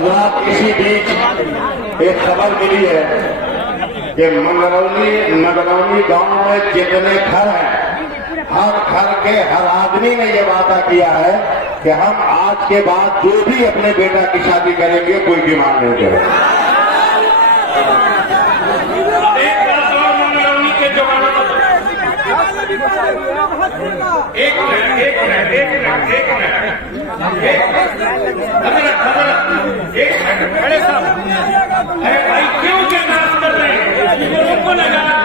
हजरात इसी बीच एक खबर मिली है कि मंगरौली गांव में जितने घर हैं, हर घर के हर आदमी ने यह वादा किया है कि हम आज के बाद जो भी अपने बेटा की शादी करेंगे कोई डिमांड नहीं करेंगे। एक बड़े साहब, अरे भाई क्यों क्या नाश कर रहे हैं? रुको ना यार,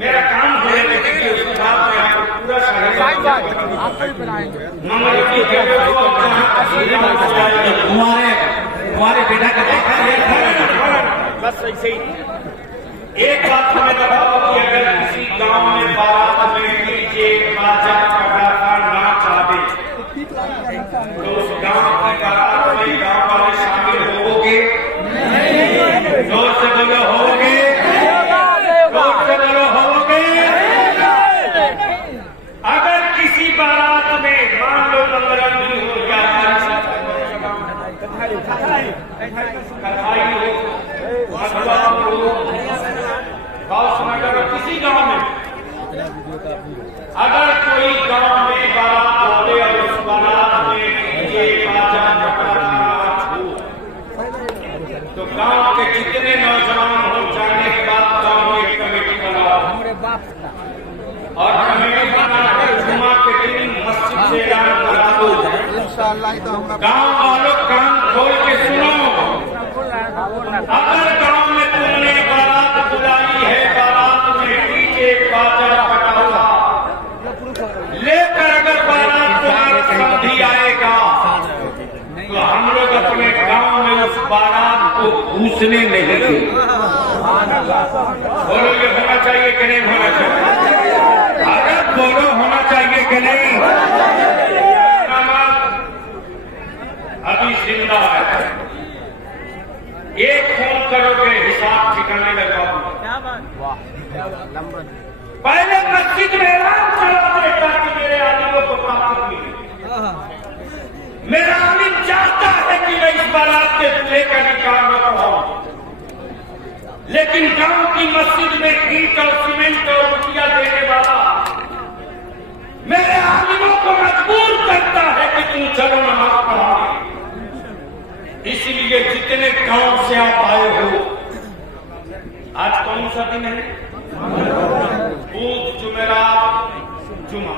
मेरा काम है देखिए उसके बाद में आपको पूरा तुम्हारे बेटा का बस ऐसे ही। एक बात हमें बताओ कि अगर किसी गांव में बारात में डीजे बाजा पटाखा नाच आवे तो उस गांव की बारात में गांव वाले शामिल होगे? जोर से बोलो होगे? जोर से बोलो होगे? अगर किसी बारात में मान लो मंगरौली हो या कथाई हो, किसी गांव में अगर कोई गांव में बारात होते और उस बारात में डीजे बाजा पटाखा हो तो गांव के जितने नौजवान हो जाने के बाद गांव में एक कमेटी बनाओ और कमेटी बनाकर जुमा के दिन मस्जिद से ऐलान करा दो। गांव वालों कान खोल के सुनो, अगर गांव में तुमने बारात बुलाई है, बारात में डीजे बाजा पटाखा लेकर अगर बारात तुम्हारा समधी आएगा तो हम लोग अपने गांव में उस बारात को घुसने नहीं देंगे। बोलो ये होना चाहिए कि नहीं होना चाहिए? अगर बोलो होना चाहिए कि नहीं? अभी जिंदा है, एक फोन करोगे हिसाब ठिकाने लगा। पहले मस्जिद में ऐलान करा देता कि मेरे आलिमों को ताकत मिले। मेरा आलिम चाहता है कि मैं इस बारात के दूल्हे का निकाह न कराऊं, लेकिन गांव की मस्जिद में ईंट और सीमेंट और रुपया देने वाला मेरे आलिमों को मजबूर करता है कि तुम चलो नमाज पढ़ाओ। इसलिए जितने गांव से आप आए हो, आज कौन सा दिन है? बुध, जुमेरात, जुमा।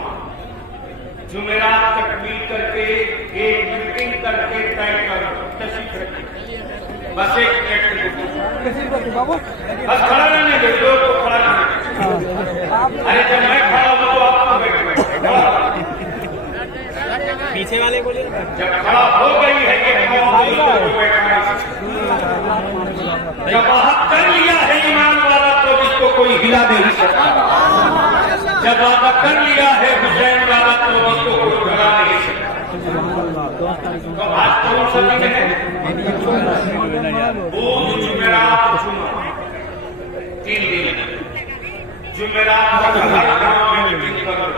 जुमेरात तक मिल करके एक मीटिंग करके तय करो, बस एक मिनट बस खड़ा रहने दो, दो तो खड़ा रहने। अरे जब मैं खड़ा हूं तो आपको बैठो, पीछे वाले बोले जब खड़ा हो गई है ये जब हक कर लिया है ईमान वाला तो इसको कोई हिला नहीं सकता। जब वादा कर लिया है हुसैन वाला तो इसको कोई डरा नहीं सकता। तो आज कौन सा दिन है? बुध, जुमेरात, जुमा, 3 दिन। जुमेरात का हर गांव में मीटिंग करो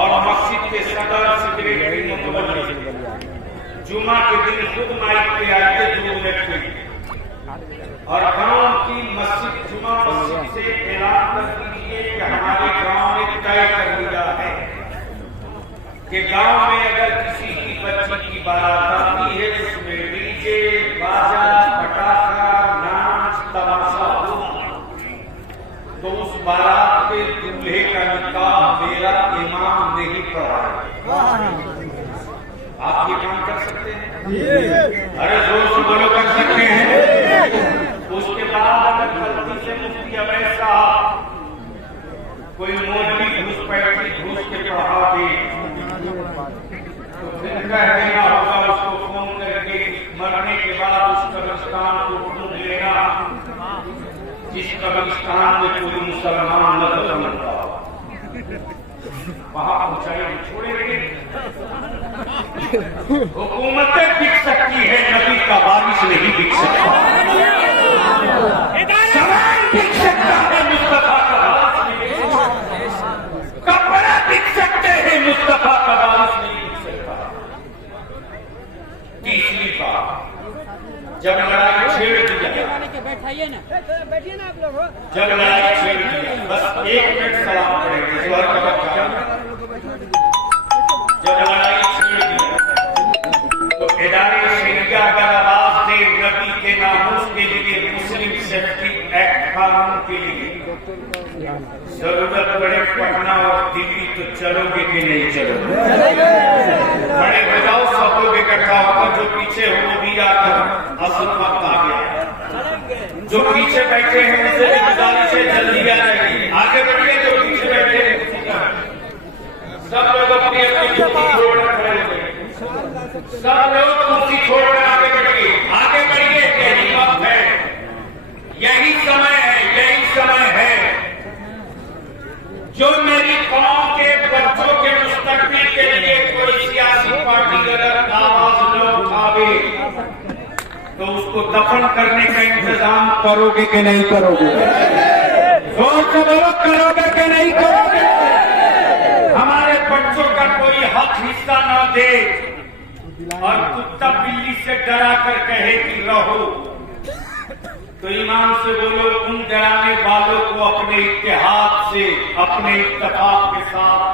और मस्जिद के सदर सेक्रेटरी मुतवल्ली जुमा के दिन खुद माइक पे आके 2 मिनट में और गांव की मस्जिद जुमा मस्जिद से ऐलान कर दीजिए कि हमारे गांव में तय कर दिया है कि गांव में अगर किसी की बच्ची की बारात आती है उसमें डीजे बाजा पटाखा नाच तमाशा हो तो उस बारात के दूल्हे का निकाह मेरा इमाम नहीं कराएगा। आप ये काम कर सकते हैं? अरे जोर से बोलो, कर सकते हैं। उसके बाद अगर गलती से मुफ्ती अवैध साहब कोई मौलवी घूसपैठी घूस के पढ़ा दे तो फिर कह देना होगा उसको फोन करके मरने के बाद उस कब्रिस्तान को ढूंढ लेना जिस कब्रिस्तान में कोई मुसलमान न दफन होता, वहां ऊंचाई छोड़ेंगे। हुकूमतें बिक सकती है, नबी का वारिस नहीं बिक सकता। सामान बिक सकता है, मुस्तफा का वारिस नहीं। कपड़ा बिक सकते हैं, मुस्तफा का वारिस नहीं बिक सकता। तीसरी बार जब लड़ाई छेड़ दिया, जब लड़ाई छेड़ दिया, बस 1 मिनट सलाम करेंगे। जब लड़ाई छेड़ दिया तो इदारे शरिया अगर आवाज दे नबी के नामूस के लिए, मुस्लिम सेफ्टी एक्ट कानून के लिए, जरूरत पड़े पटना और दिल्ली तो चलोगे कि नहीं चलोगे? बड़े बजाओ सब लोग इकट्ठा होकर, जो पीछे हो वो भी आकर, असल वक्त आ गया। जो पीछे बैठे हैं उनसे भी गुजारिश है जल्दी आ जाएगी, आगे बढ़िए। जो पीछे बैठे हैं सब लोग अपनी अपनी कुर्सी छोड़कर खड़े हो गए, सब लोग कुर्सी छोड़कर आगे बढ़िए, आगे बढ़िए। यही वक्त है, यही समय है, यही समय है जो मेरी कौम के बच्चों के मुस्तकबिल के लिए कोई सियासी पार्टी अगर आवाज न उठावे तो उसको दफन करने का इंतजाम करोगे कि नहीं करोगे? जोर से बोलो, करोगे कि नहीं करोगे? हमारे बच्चों का कोई हक हिस्सा न दे और कुत्ता बिल्ली से डरा कर कहे कि रहो, तो ईमान से बोलो, उन डराने वालों को अपने इत्तेहाद से, अपने इत्तेफाक के साथ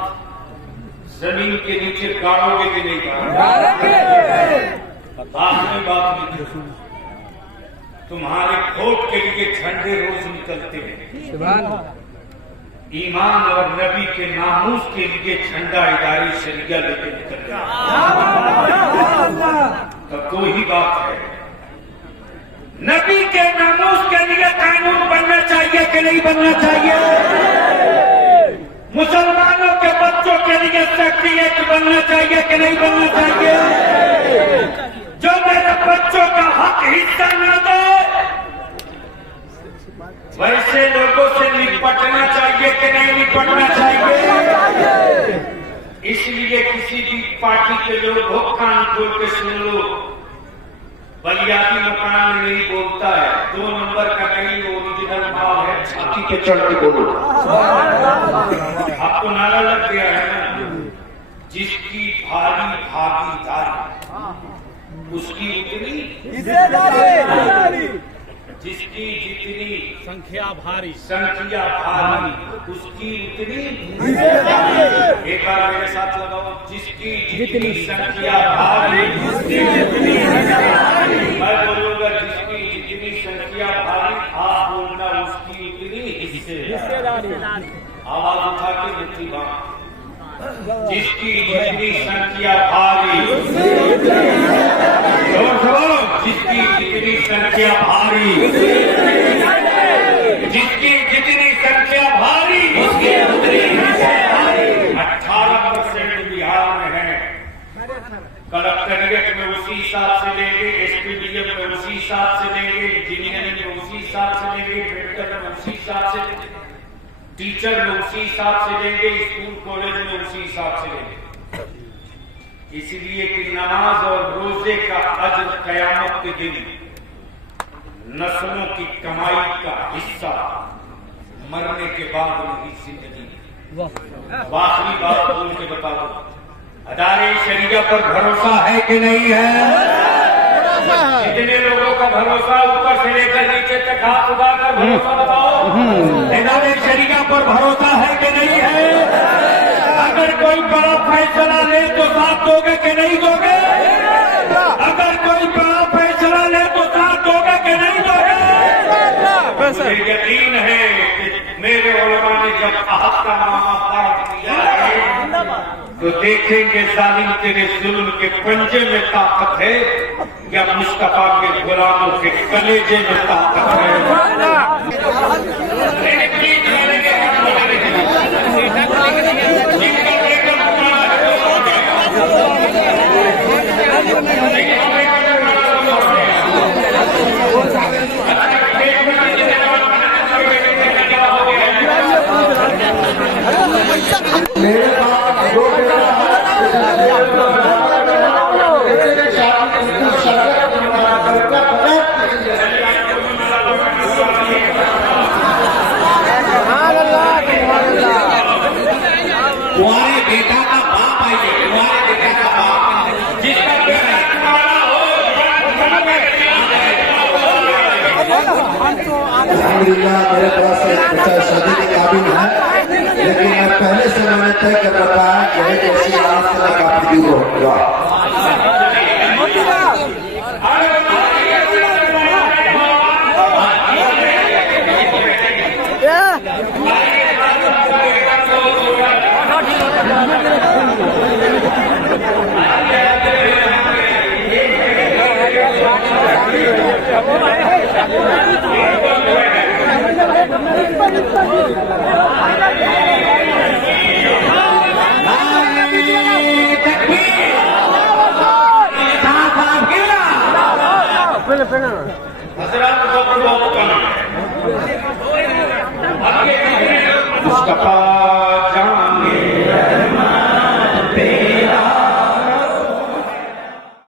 जमीन के नीचे गाड़ोगे कि नहीं गाड़ोगे? आखिरी बात नहीं, तुम्हारे वोट के लिए झंडे रोज निकलते हैं, ईमान और नबी के नामूस के लिए झंडा इदारी शरिया लेके निकलते हैं। तो दो ही बात है, नबी के नामूस के लिए कानून बनना चाहिए कि नहीं बनना चाहिए? मुसलमानों के बच्चों के लिए सेफ्टी एक्ट बनना चाहिए कि नहीं बनना चाहिए? जो मेरे बच्चों का हक हिस्सा न दे वैसे लोगों से निपटना चाहिए कि नहीं निपटना चाहिए? इसलिए किसी भी पार्टी के लोग हो, कान खोल के सुन लो, बलियाती मकान में नहीं बोलता है, 2 नंबर का नहीं, ओरिजिनल माल है, छाती के चढ़ के बोलो। आपको नारा लग गया है ना, जिसकी भारी भागीदारी उसकी उतनी हिस्सेदारी, जिसकी जितनी संख्या भारी उसकी उतनी हिस्सेदारी। एक बार मेरे साथ लगाओ, जिसकी जितनी संख्या भारी उसकी जितनी हिस्सेदारी। मैं बोलूंगा जिसकी जितनी संख्या भारी, आप बोलना उसकी उतनी हिस्सेदारी। आवाज उठा के मिट्टी बात, जिसकी जितनी संख्या भारी, जिसकी जितनी संख्या भारी, जिसकी जितनी संख्या भारी उसकी उतनी हिस्सेदारी। 18% बिहार में है, कलेक्टरेट में उसी हिसाब से लेंगे, एसपीडीएम में उसी हिसाब से लेंगे, इंजीनियरिंग में उसी हिसाब से लेंगे, मेडिकल में उसी हिसाब से लेंगे, टीचर में उसी हिसाब से लेंगे, स्कूल कॉलेज में उसी हिसाब से लेंगे। इसलिए कि नमाज और रोजे का अज्र कयामत के दिन नस्लों की कमाई का हिस्सा मरने के बाद उनकी जिंदगी। आखिरी बात बोल के बता दो, अदारे शरिया पर भरोसा है कि नहीं है? कितने लोगों का भरोसा, ऊपर से लेकर नीचे तक हाथ उठाकर भरोसा बताओ, अदारे शरिया पर भरोसा है कि नहीं है? अगर कोई बड़ा फैसला ले तो साथ दोगे कि नहीं दोगे? अगर कोई बड़ा फैसला ले तो साथ दोगे कि नहीं दोगे? मुझे यकीन है कि मेरे उलमा ने जब अहद का नामा पाठ किया है तो देखेंगे जालिम तेरे जुल्म के पंजे में ताकत है या मुस्तफा के गुलामों के कलेजे में ताकत है। मेरे पास 2 बेटा अल्हम्दुलिल्लाह मेरे पास एक बच्चा शादी के काबिल है, लेकिन मैं पहले से मैंने तय कर रखा है कि एक ऐसी हालत से मैं काफी दूर रहूंगा। हजरत